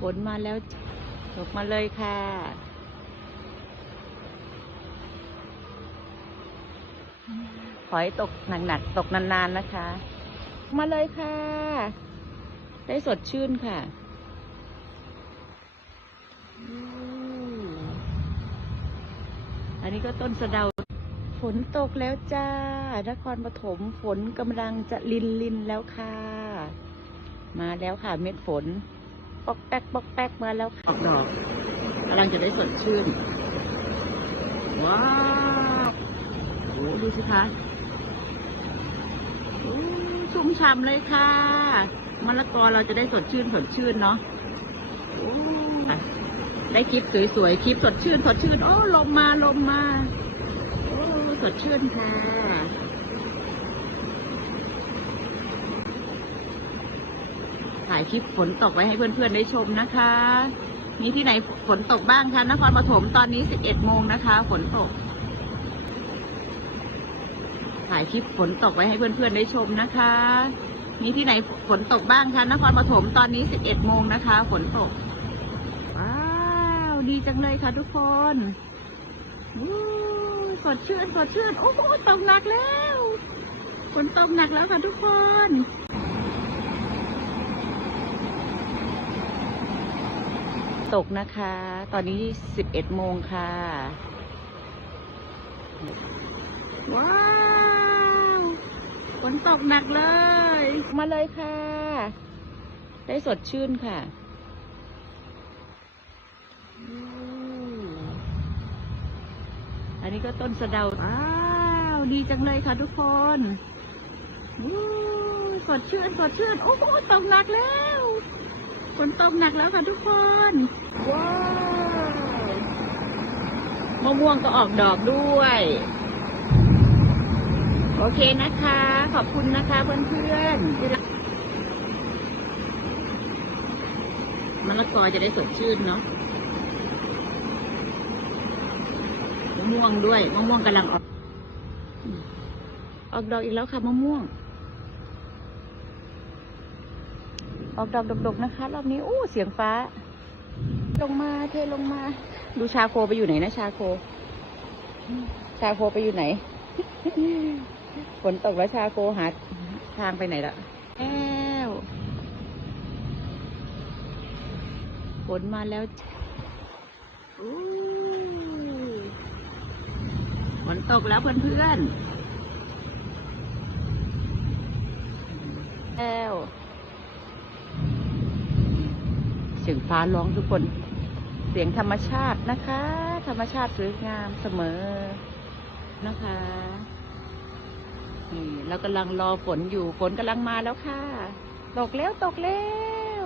ฝนมาแล้วตกมาเลยค่ะ ขอให้ตกหนักๆ ตกนานๆนะคะ มาเลยค่ะ ได้สดชื่นค่ะอันนี้ก็ต้นสะเดา ฝนตกแล้วจ้า นครปฐมฝนกำลังจะลินลินแล้วค่ะ มาแล้วค่ะเม็ดฝน ปอกแป๊กปอกแป๊กมาแล้วออกดอกกำลังจะได้สดชื่น ว้าวโอ้ดูสิคะโอ้ชุ่มฉ่ำเลยค่ะมะละกอเราจะได้สดชื่นสดชื่นเนาะโอ้ได้คลิปสวยๆ คลิปสดชื่นสดชื่น โอ้ ลมมาลมมา โอ้ สดชื่นค่ะายคลิปฝนตกไว้ให้เพื่อนๆได้ชมนะคะ มีที่ไหนฝนตกบ้างคะนครปฐมตอนนี้ 11 โมงนะคะ ฝนตก ถ่ายคลิปฝนตกไว้ให้เพื่อนๆได้ชมนะคะ มีที่ไหนฝนตกบ้างคะนครปฐมตอนนี้ 11 โมงนะคะ ฝนตก ว้าว ดีจังเลยค่ะทุกคนอู้สดชื่นสดชื่น โอ้โหตกหนักแล้ว ฝนตกหนักแล้วค่ะทุกคน ตกนะคะ ตอนนี้11โมงค่ะ ว้าว ฝนตกหนักเลย มาเลยค่ะ ได้สดชื่นค่ะอันนี้ก็ต้นสะเดาว้าว ดีจังเลยค่ะทุกคนสดชื่นสดชื่น โอ้โหตกหนักแล้ว ฝนตกหนักแล้วค่ะทุกคน ว้าวมะม่วงก็ออกดอกด้วย โอเคนะคะ ขอบคุณนะคะเพื่อนๆที่รักมะละกอจะได้สดชื่นเนาะมะม่วงด้วยมะม่วงกำลังออก ออกดอกอีกแล้วค่ะมะม่วง ออกดอกดกๆนะคะ รอบนี้อู้เสียงฟ้า ลงมาเทลงมา ดูชาโคไปอยู่ไหนนะชาโค ชาโคไปอยู่ไหน ฝนตกแล้วชาโคหาทางไปไหนละแอ้วฝนมาแล้วอู้ฝนตกแล้วเพื่อนๆแล้ว เสียงฟ้าร้องทุกคน เสียงธรรมชาตินะคะ ธรรมชาติสวยงามเสมอนะคะนี่เรากำลังรอฝนอยู่ฝนกำลังมาแล้วค่ะ ตกแล้วตกแล้ว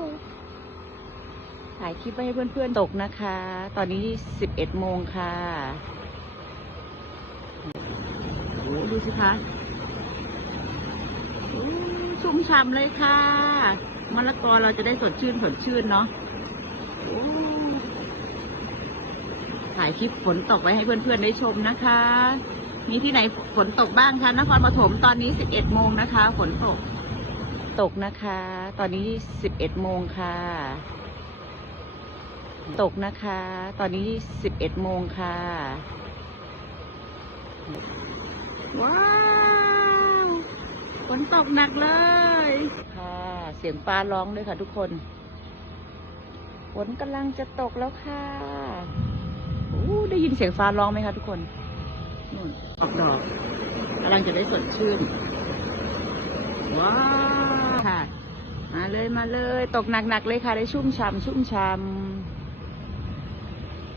ถ่ายคลิปไว้ให้เพื่อนๆตกนะคะ ตอนนี้11โมงค่ะโอ้ดูสิคะโอ้ชุ่มฉ่ำเลยค่ะมะละกอเราจะได้สดชื่นสดชื่นเนาะโอ้ ถ่ายคลิปฝนตกไว้ให้เพื่อนๆได้ชมนะคะ มีที่ไหนฝนตกบ้างคะ นครปฐมตอนนี้ 11 โมงนะคะ ฝนตก ตกนะคะ ตอนนี้ 11 โมงค่ะ ตกนะคะ ตอนนี้ 11 โมงค่ะ ว้าว ฝนตกหนักเลย ค่ะ เสียงฟ้าร้องด้วยค่ะทุกคนฝนกำลังจะตกแล้วค่ะอู้ ได้ยินเสียงฟ้าร้องไหมคะทุกคนนู่นออกดอกกำลังจะได้สดชื่น ว้าวค่ะ มาเลยมาเลย ตกหนักๆเลยค่ะ ได้ชุ่มฉ่ำชุ่มฉ่ำ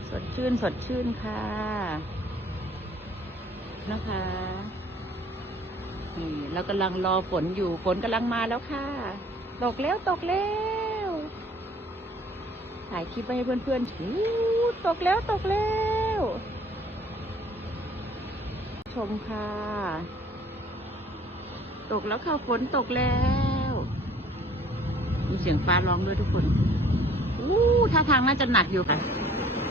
สดชื่นสดชื่นค่ะ นะคะนี่เรากำลังรอฝนอยู่ ฝนกำลังมาแล้วค่ะ ตกแล้วตกแล้วถ่ายคลิปไว้ให้เพื่อนๆอู้ ตกแล้วตกแล้ว ชมค่ะ ตกแล้วค่ะฝนตกแล้ว มีเสียงฟ้าร้องด้วยทุกคนอู้ท่าทางน่าจะหนักอยู่ค่ะ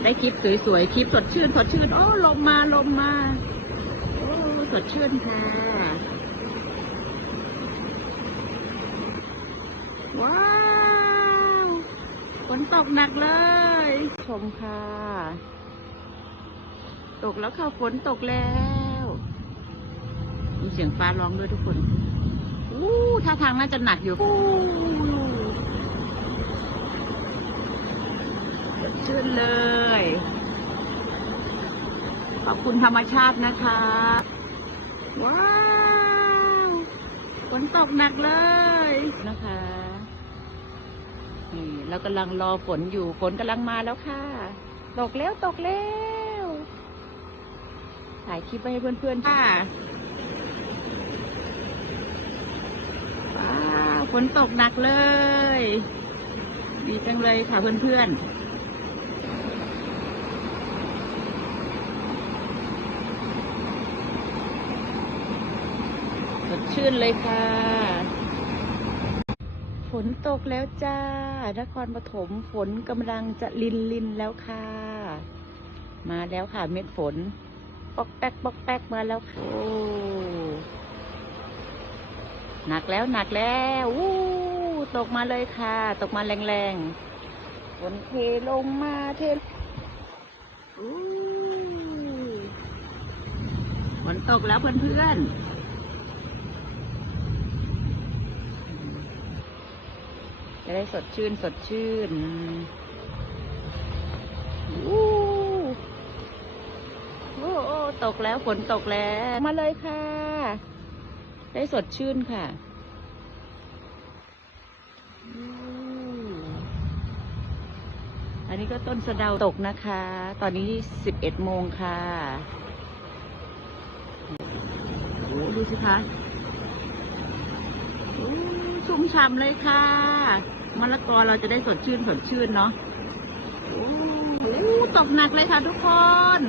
ได้คลิปสวยๆคลิปสดชื่นสดชื่นโอ้ลมมาลมมาโอ้สดชื่นค่ะ ว้า ฝฝนตกหนักเลย ชมค่ะ ตกแล้วค่ะฝนตกแล้ว มีเสียงฟ้าร้องด้วยทุกคนอู้ท่าทางน่าจะหนักอยู่อู้สดชื่นเลย ขอบคุณธรรมชาตินะคะ ว้าว ฝนตกหนักเลยนะคะ นี่เรากำลังรอฝนอยู่ฝนกำลังมาแล้วค่ะ ตกแล้วตกแล้วถ่ายคลิปไปให้เพื่อนๆค่ะว้าวฝนตกหนักเลย ดีจังเลยค่ะเพื่อนๆสดชื่นเลยค่ะ นตกแล้วจ้า นครปฐมฝนกำลังจะลินลินแล้วค่ะ มาแล้วค่ะเม็ดฝน ปอกแป๊กปอกแป๊กมาแล้วค่ะโอ้หนักแล้วหนักแล้วอู้ตกมาเลยค่ะ ตกมาแรงๆฝนเทลงมาเทอู้ฝนตกแล้วเพื่อนๆ จะได้สดชื่นสดชื่นอู้โอ้โอ้ตกแล้วฝนตกแล้ว มาเลยค่ะ ได้สดชื่นค่ะอันนี้ก็ต้นสะเดาตกนะคะ ตอนนี้สิบเอ็ดโมงค่ะโอ้ดูสิคะ ชุ่มฉ่ำเลยค่ะมะละกอเราจะได้สดชื่นสดชื่นเนาะโอ้ตกหนักเลยค่ะทุกคน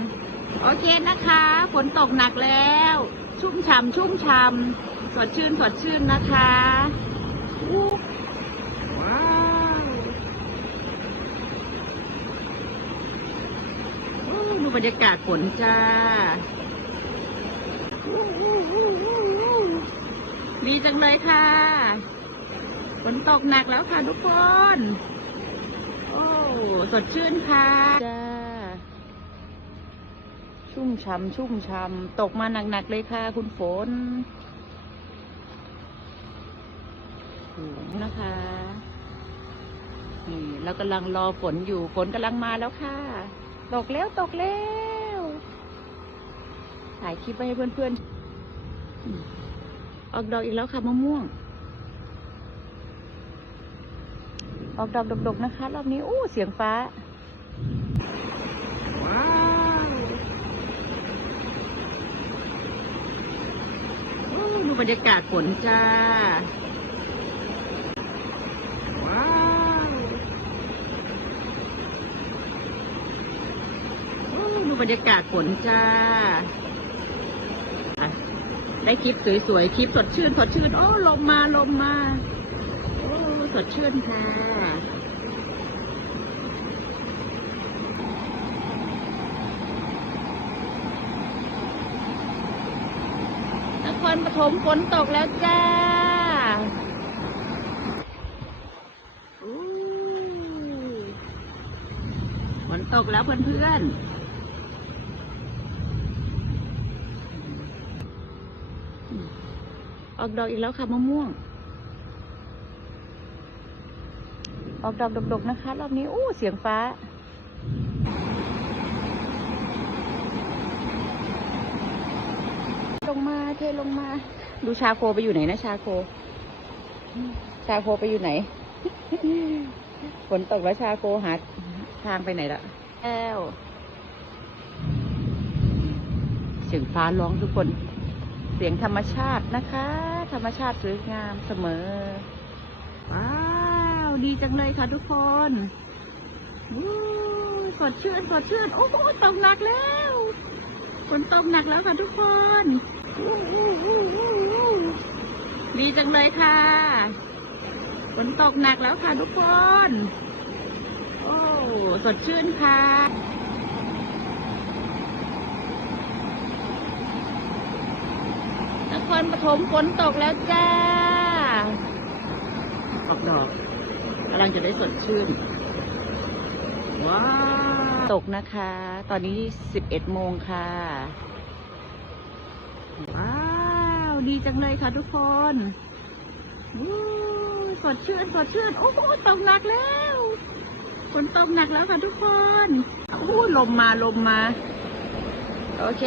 โอเคนะคะฝนตกหนักแล้ว ชุ่มฉ่ำชุ่มฉ่ำสดชื่นสดชื่นนะคะว้าวดูบรรยากาศฝนจ้าดีจังเลยค่ะ นตกหนักแล้วค่ะทุกคน โอ้ สดชื่นค่ะจ้าชุ่มช่ำชุ่มช่ำตกมาหนักๆเลยค่ะคุณฝนโอ้นะคะนี่เรากำลังรอฝนอยู่ฝนกำลังมาแล้วค่ะ ตกแล้วตกแล้วถ่ายคลิปไปให้เพื่อนๆออกดอกอีกแล้วค่ะมะม่วง ออกดอกดกๆนะคะ รอบนี้ อู้เสียงฟ้าว้าวดูบรรยากาศฝนจ้าว้าวดูบรรยากาศฝนจ้า ได้คลิปสวยๆ คลิปสดชื่น สดชื่น โอ้ ลมมา ลมมา สดชื่นค่ะนครปฐมฝนตกแล้วจ้าฝนตกแล้วเพื่อนๆออกดอกอีกแล้วค่ะมะม่วง ออกดอกดกๆนะคะ รอบนี้อู้เสียงฟ้าลงมาเทลงมา ดูชาโคไปอยู่ไหนนะชาโค ชาโคไปอยู่ไหนฝนตกแล้วชาโคหาทางไปไหนละแล้วเสียงฟ้าร้องทุกคน เสียงธรรมชาตินะคะ ธรรมชาติสวยงามเสมอว้าว ดีจังเลยค่ะทุกคนสดชื่นสดชื่น โอ้โหตกหนักแล้วฝนตกหนักแล้วค่ะทุกคนดีจังเลยค่ะฝนตกหนักแล้วค่ะทุกคน โอ้ สดชื่นค่ะนครปฐมฝนตกแล้วจ้าออกดอกำลังจะได้สดชื่น ว้าว ตกนะคะ ตอนนี้สิบเอ็ดโมงค่ะ ว้าว ดีจังเลยค่ะทุกคนวู้สดชื่นสดชื่น โอ้โหตกหนักแล้วฝนตกหนักแล้วค่ะทุกคน โอ้โหลมมาลมมา โอเค